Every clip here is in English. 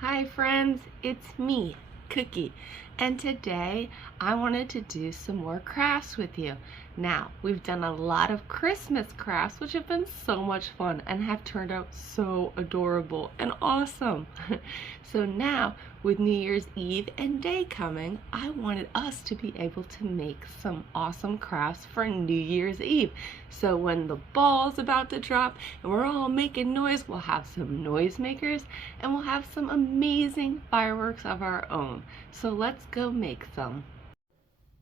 Hi friends, it's me, Cookie, and today I wanted to do some more crafts with you. Now, we've done a lot of Christmas crafts which have been so much fun and have turned out so adorable and awesome. So now, with New Year's Eve and Day coming, I wanted us to be able to make some awesome crafts for New Year's Eve. So when the ball's about to drop and we're all making noise, we'll have some noisemakers and we'll have some amazing fireworks of our own. So let's go make some.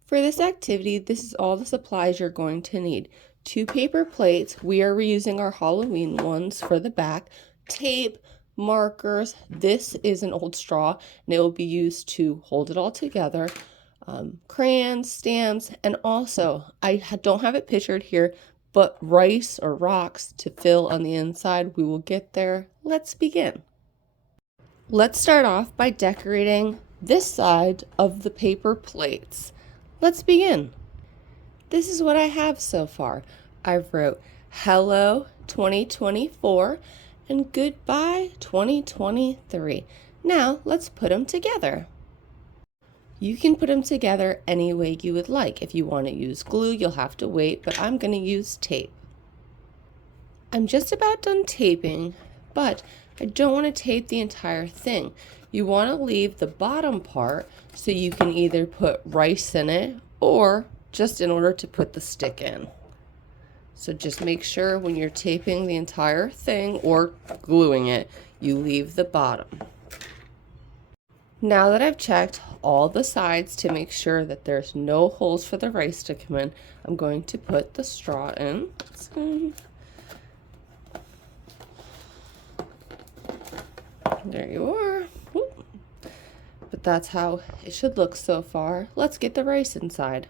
For this activity, this is all the supplies you're going to need. 2 paper plates, we are reusing our Halloween ones for the back, tape, markers, this is an old straw and it will be used to hold it all together, crayons, stamps, and also, I don't have it pictured here, but rice or rocks to fill on the inside. We will get there. Let's begin. Let's start off by decorating this side of the paper plates. Let's begin. This is what I have so far. I've wrote Hello 2024 and Goodbye 2023. Now let's put them together. You can put them together any way you would like. If you want to use glue, you'll have to wait, but I'm going to use tape. I'm just about done taping, but I don't want to tape the entire thing. You want to leave the bottom part so you can either put rice in it or just in order to put the stick in. So just make sure when you're taping the entire thing or gluing it, you leave the bottom. Now that I've checked all the sides to make sure that there's no holes for the rice to come in, I'm going to put the straw in. There you are. But that's how it should look so far. Let's get the rice inside.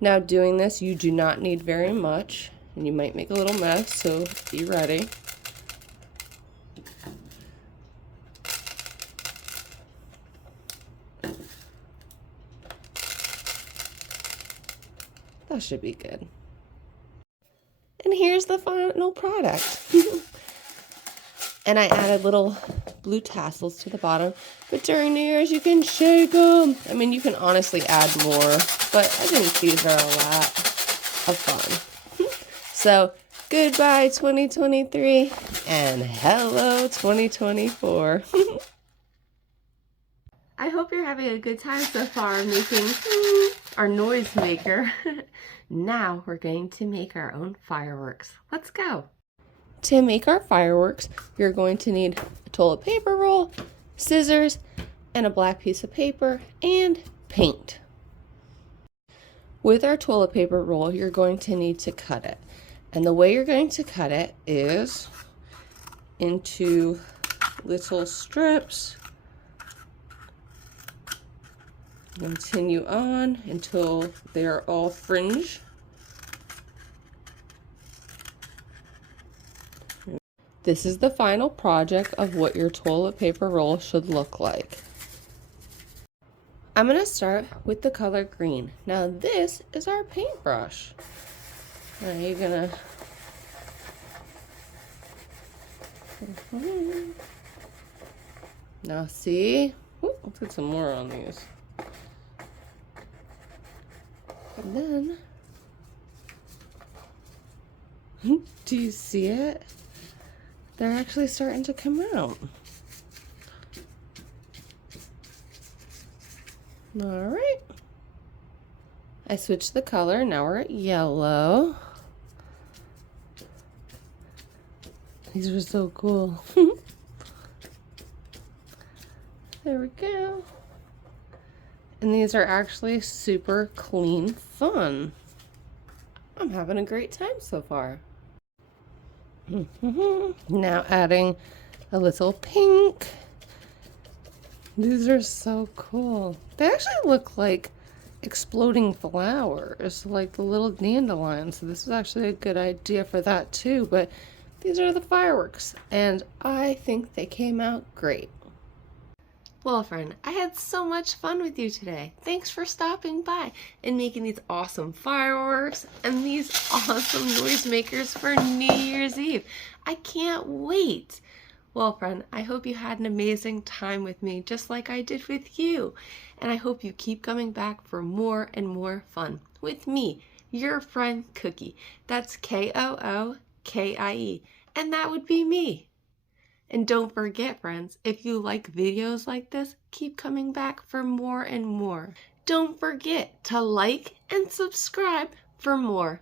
Now doing this, you do not need very much, and you might make a little mess, so be ready. That should be good. And here's the final product. And I added little blue tassels to the bottom, but during New Year's you can shake them. I mean, you can honestly add more, but I think these are a lot of fun. So, goodbye 2023 and hello 2024. I hope you're having a good time so far making our noise maker. Now we're going to make our own fireworks. Let's go. To make our fireworks, you're going to need a toilet paper roll, scissors, and a black piece of paper, and paint. With our toilet paper roll, you're going to need to cut it. And the way you're going to cut it is into little strips. Continue on until they're all fringe. This is the final project of what your toilet paper roll should look like. I'm going to start with the color green. Now this is our paintbrush. Now you're going to... Now see? Ooh, let's get some more on these. And then... Do you see it? They're actually starting to come out. All right. I switched the color. Now we're at yellow. These are so cool. There we go. And these are actually super clean fun. I'm having a great time so far. Now adding a little pink. These are so cool. They actually look like exploding flowers, like the little dandelions. So this is actually a good idea for that too, but these are the fireworks and I think they came out great. Well, friend, I had so much fun with you today. Thanks for stopping by and making these awesome fireworks and these awesome noisemakers for New Year's Eve. I can't wait. Well, friend, I hope you had an amazing time with me, just like I did with you. And I hope you keep coming back for more and more fun with me, your friend Cookie. That's Kookie. And that would be me. And don't forget, friends, if you like videos like this, keep coming back for more and more. Don't forget to like and subscribe for more